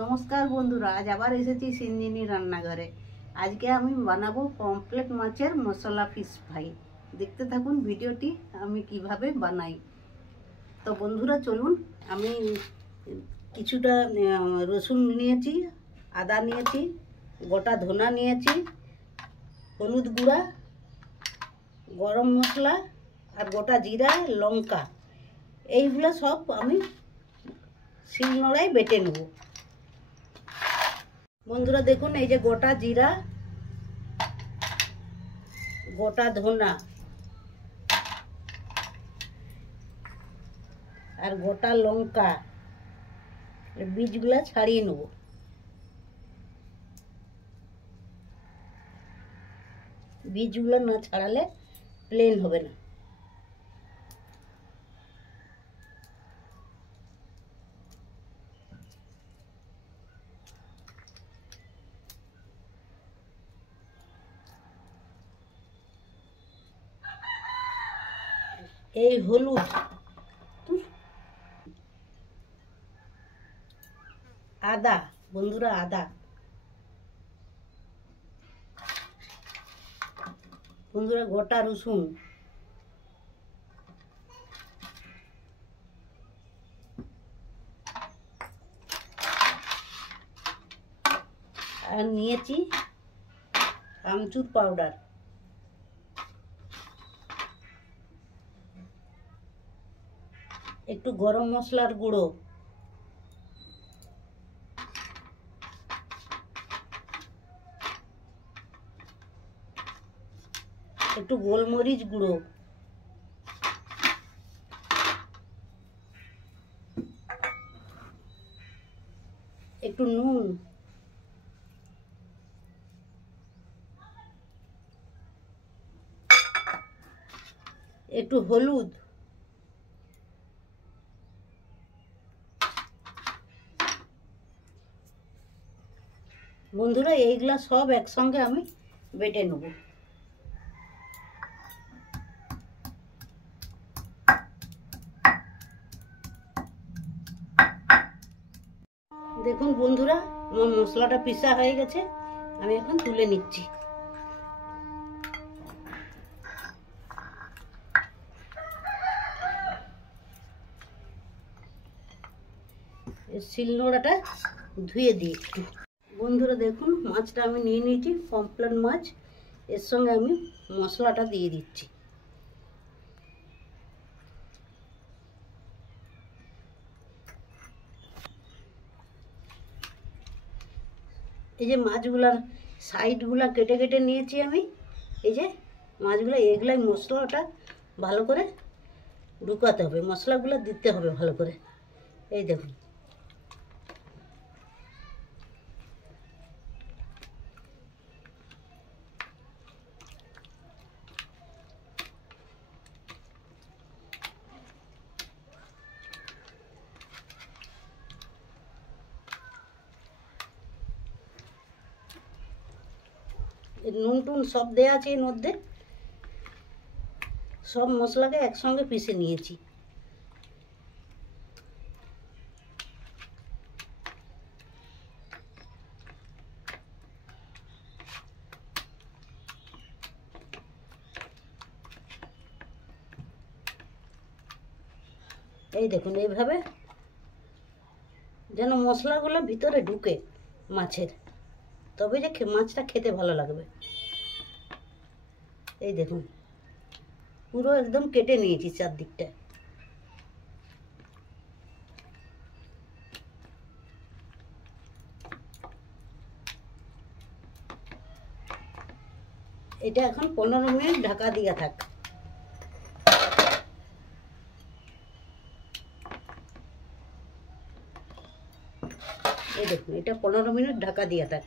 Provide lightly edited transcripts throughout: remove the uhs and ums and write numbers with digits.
নমস্কার বন্ধুরা, আজ আবার এসেছি সিঞ্জিনী রান্নাঘরে। আজকে আমি বানাবো পমফ্রেট মাছের মশলা ফিশ ফ্রাই। দেখতে থাকুন ভিডিওটি আমি কিভাবে বানাই। তো বন্ধুরা চলুন, আমি কিছুটা রসুন নিয়েছি, আদা নিয়েছি, গোটা ধনা নিয়েছি, হলুদ গুঁড়া, গরম মশলা আর গোটা জিরা, লঙ্কা, এইগুলো সব আমি শিলনোড়ায় বেটে নেব। বন্ধুরা দেখুন, এই যে গোটা জিরা, গোটা ধনা আর গোটা লঙ্কা, বীজগুলা ছাড়িয়ে নেব। বীজগুলো না ছাড়ালে প্লেন হবে না। এই হলুদ, আদা, বন্ধুরা আদা, বন্ধুরা গোটা রসুন, আর নিয়েছি আমচুর পাউডার, একটু গরম মশলার গুঁড়ো, একটু গোলমরিচ গুঁড়ো, একটু নুন, একটু হলুদ, বন্ধুরা এইগুলা সব একসঙ্গে আমি বেটে নেব। দেখুন বন্ধুরা, আমার মশলাটা পিষা হয়ে গেছে, আমি এখন তুলে নিচ্ছি। শিলনোড়াটা ধুয়ে দিই একটু। বন্ধুরা দেখুন, মাছটা আমি নিয়ে নিয়েছি, পমফ্রেট মাছ। এর সঙ্গে আমি মশলাটা দিয়ে দিচ্ছি। এই যে মাছগুলার সাইডগুলা কেটে কেটে নিয়েছি আমি, এই যে মাছগুলো, এগুলাই মশলাটা ভালো করে ঢুকাতে হবে, মশলাগুলো দিতে হবে ভালো করে। এই দেখুন, নুন টুন সব দেওয়া আছে এর মধ্যে, সব মশলাকে একসঙ্গে পিষে নিয়েছি। এই দেখুন, এইভাবে যেন মশলাগুলো ভিতরে ঢুকে মাছের, তবে যে মাছটা খেতে ভালো লাগবে। এই দেখুন, পুরো একদম কেটে নিয়েছি চারদিকটা। এটা এখন 15 মিনিট ঢাকা দিয়ে থাক। এই দেখুন, এটা 15 মিনিট ঢাকা দিয়ে থাক।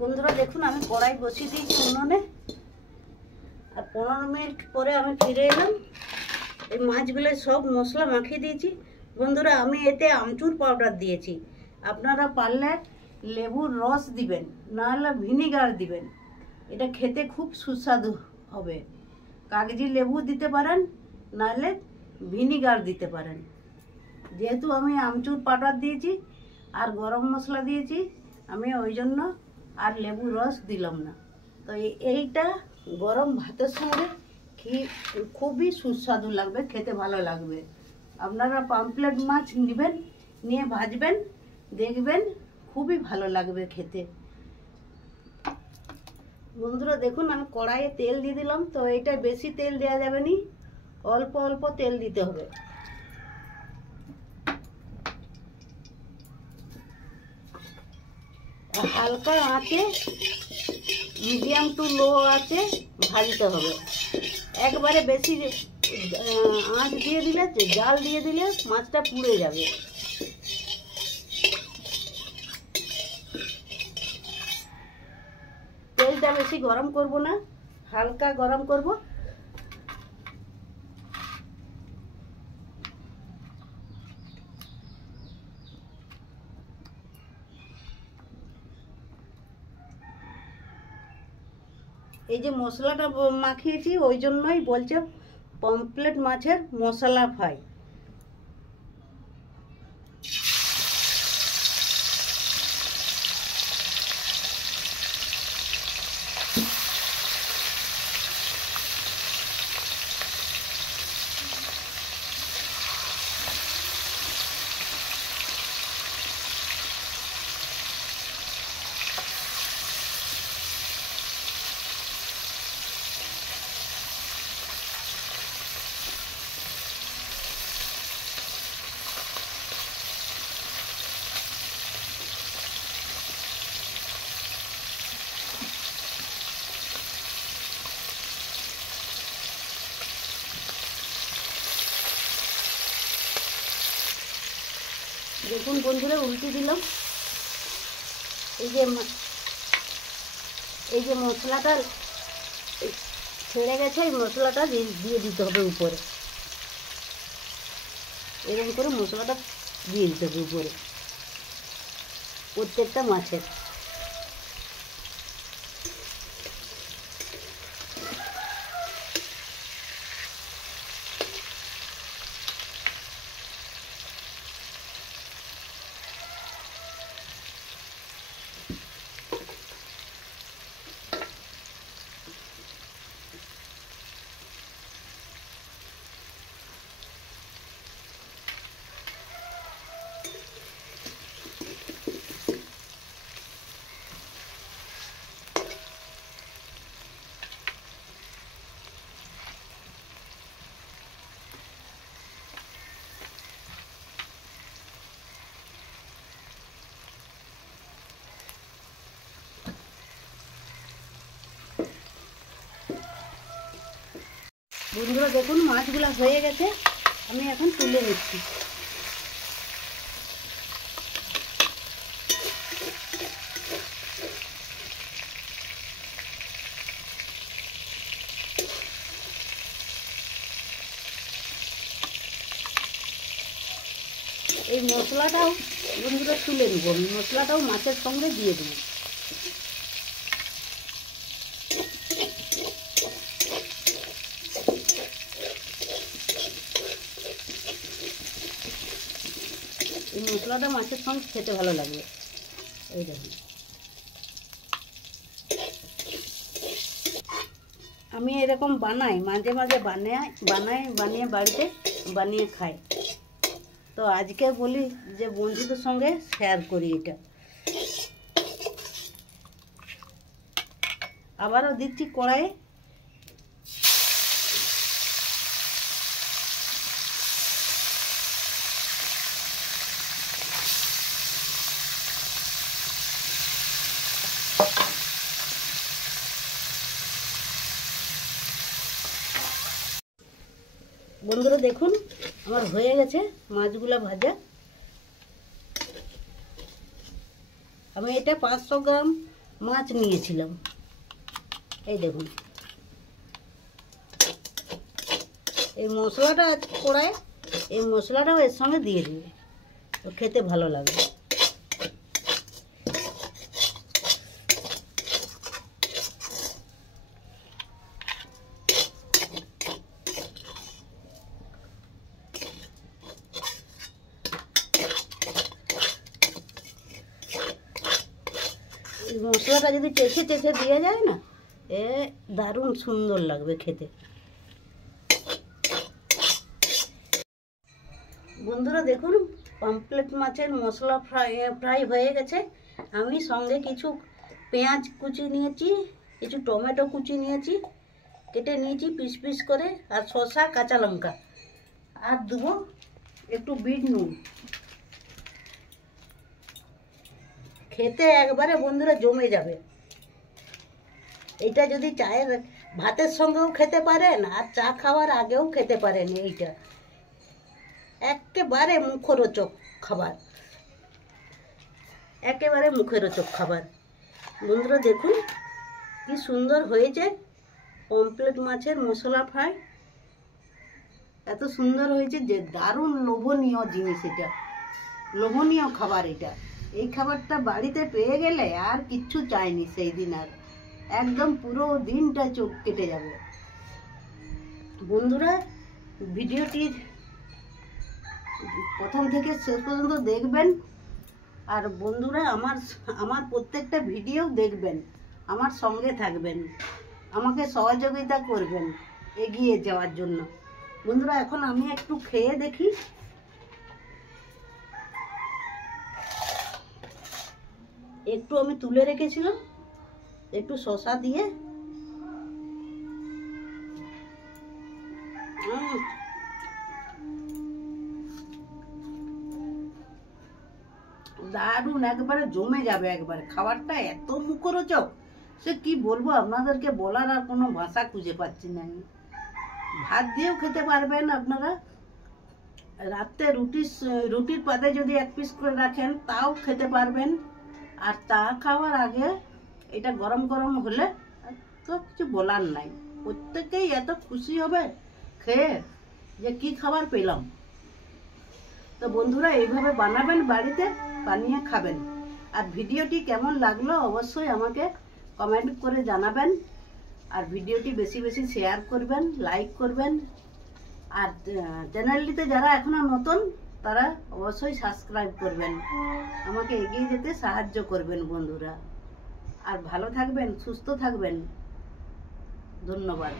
বন্ধুরা দেখুন, আমি কড়াই বসিয়ে দিয়েছি উনুনে, আর 15 মিনিট পরে আমি ফিরে এলাম। এই মাছগুলো সব মশলা মাখিয়ে দিয়েছি। বন্ধুরা আমি এতে আমচুর পাউডার দিয়েছি, আপনারা পারলে লেবুর রস দিবেন, নাহলে ভিনিগার দিবেন। এটা খেতে খুব সুস্বাদু হবে। কাগজি লেবু দিতে পারেন, নাহলে ভিনিগার দিতে পারেন। যেহেতু আমি আমচুর পাউডার দিয়েছি আর গরম মশলা দিয়েছি, আমি ওই জন্য আর লেবুর রস দিলাম না। তো এইটা গরম ভাতের সঙ্গে খুবই সুস্বাদু লাগবে, খেতে ভালো লাগবে। আপনারা পমফ্রেট মাছ নেবেন, নিয়ে ভাজবেন, দেখবেন খুবই ভালো লাগবে খেতে। বন্ধুরা দেখুন, আমি কড়াইয়ে তেল দিয়ে দিলাম। তো এটা বেশি তেল দেওয়া যাবে না, অল্প অল্প তেল দিতে হবে। হালকা আঁচে, মিডিয়াম টু লো আঁচে ভাজতে হবে। একবারে বেশি আঁচ দিয়ে দিলে, জাল দিয়ে দিলে মাছটা পুড়ে যাবে। তেলটা বেশি গরম করব না, হালকা গরম করব। এই যে মশলাটা মাখিয়েছি, ওই জন্যই বলছে পমফ্রেট মাছের মশলা ফ্রাই। দেখুন বন্ধুরা, উল্টে দিলাম। এই যে মশলাটা ছেড়ে গেছে, এই মশলাটা দিয়ে দিতে হবে উপরে। এরকম করে মশলাটা দিয়ে দিতে হবে উপরে প্রত্যেকটা মাছের। বন্ধুরা দেখুন, মাছগুলো হয়ে গেছে, আমি এখন তুলে নিচ্ছি। এই মশলাটাও বন্ধুরা তুলে নেব, আমি মশলাটাও মাছের সঙ্গে দিয়ে দেবো। এই মশলাটা মাছের সঙ্গে খেতে ভালো লাগবে। এই দেখুন, আমি এরকম বানাই, মাঝে মাঝে বানিয়ে বাড়িতে বানিয়ে খাই। তো আজকে বলি যে বন্ধুদের সঙ্গে শেয়ার করি এটা। আবারও দিচ্ছি কড়াইয়ে। বন্ধুরা দেখুন, আমার হয়ে গেছে মাছগুলা ভাজা। আমি এটা 500 গ্রাম মাছ নিয়েছিলাম। এই দেখুন, এই মশলাটা আছে কড়াই, এই মশলাটাও এর সঙ্গে দিয়ে দিবে, তো খেতে ভালো লাগবে। মশলাটা যদি চেঁচে চেঁচে দিয়ে যায় না, দারুণ সুন্দর লাগবে খেতে। বন্ধুরা দেখুন, পমফ্রেট মাছের মশলা ফ্রাই হয়ে গেছে। আমি সঙ্গে কিছু পেঁয়াজ কুচি নিয়েছি, কিছু টমেটো কুচি নিয়েছি, কেটে নিয়েছি পিস পিস করে, আর শসা, কাঁচা লঙ্কা, আর দেবো একটু বিট নুন। খেতে একবারে বন্ধুরা জমে যাবে। এটা যদি চায়ের ভাতের সঙ্গেও খেতে পারেন, আর চা খাওয়ার আগেও খেতে পারেন। এইটা একেবারে মুখরোচক খাবার, একেবারে মুখরোচক খাবার। বন্ধুরা দেখুন কি সুন্দর হয়েছে পমফ্রেট মাছের মশলা ফ্রাই। এত সুন্দর হয়েছে যে দারুণ লোভনীয় জিনিস, এটা লোভনীয় খাবার। এটা এই খাবারটা বাড়িতে পেয়ে গেলে আর কিচ্ছু চাইনি সেই দিন, আর একদম পুরো দিনটা চোখ কেটে যাবে। বন্ধুরা ভিডিওটি প্রথম থেকে শেষ পর্যন্ত দেখবেন, আর বন্ধুরা আমার প্রত্যেকটা ভিডিও দেখবেন, আমার সঙ্গে থাকবেন, আমাকে সহযোগিতা করবেন এগিয়ে যাওয়ার জন্য। বন্ধুরা এখন আমি একটু খেয়ে দেখি। একটু আমি তুলে রেখেছিলাম, একটু শসা দিয়ে দারুণ, একবারে জমে যাবে। একবারে খাবারটা এত মুখরোচক, সে কি বলবো আপনাদেরকে, বলার আর কোনো ভাষা খুঁজে পাচ্ছি না। ভাত দিয়েও খেতে পারবেন আপনারা, রাতে রুটির পাতে যদি এক পিস করে রাখেন তাও খেতে পারবেন, আর চা খাওয়ার আগে এটা গরম গরম হলে তো কিছু বলার নাই। প্রত্যেকেই এত খুশি হবে খেয়ে যে কি খাবার পেলাম। তো বন্ধুরা এইভাবে বানাবেন, বাড়িতে বানিয়ে খাবেন। আর ভিডিওটি কেমন লাগলো অবশ্যই আমাকে কমেন্ট করে জানাবেন, আর ভিডিওটি বেশি বেশি শেয়ার করবেন, লাইক করবেন, আর চ্যানেলটিতে যারা এখনো নতুন তারা অবশ্যই সাবস্ক্রাইব করবেন, আমাকে এগিয়ে যেতে সাহায্য করবেন বন্ধুরা। আর ভালো থাকবেন, সুস্থ থাকবেন। ধন্যবাদ।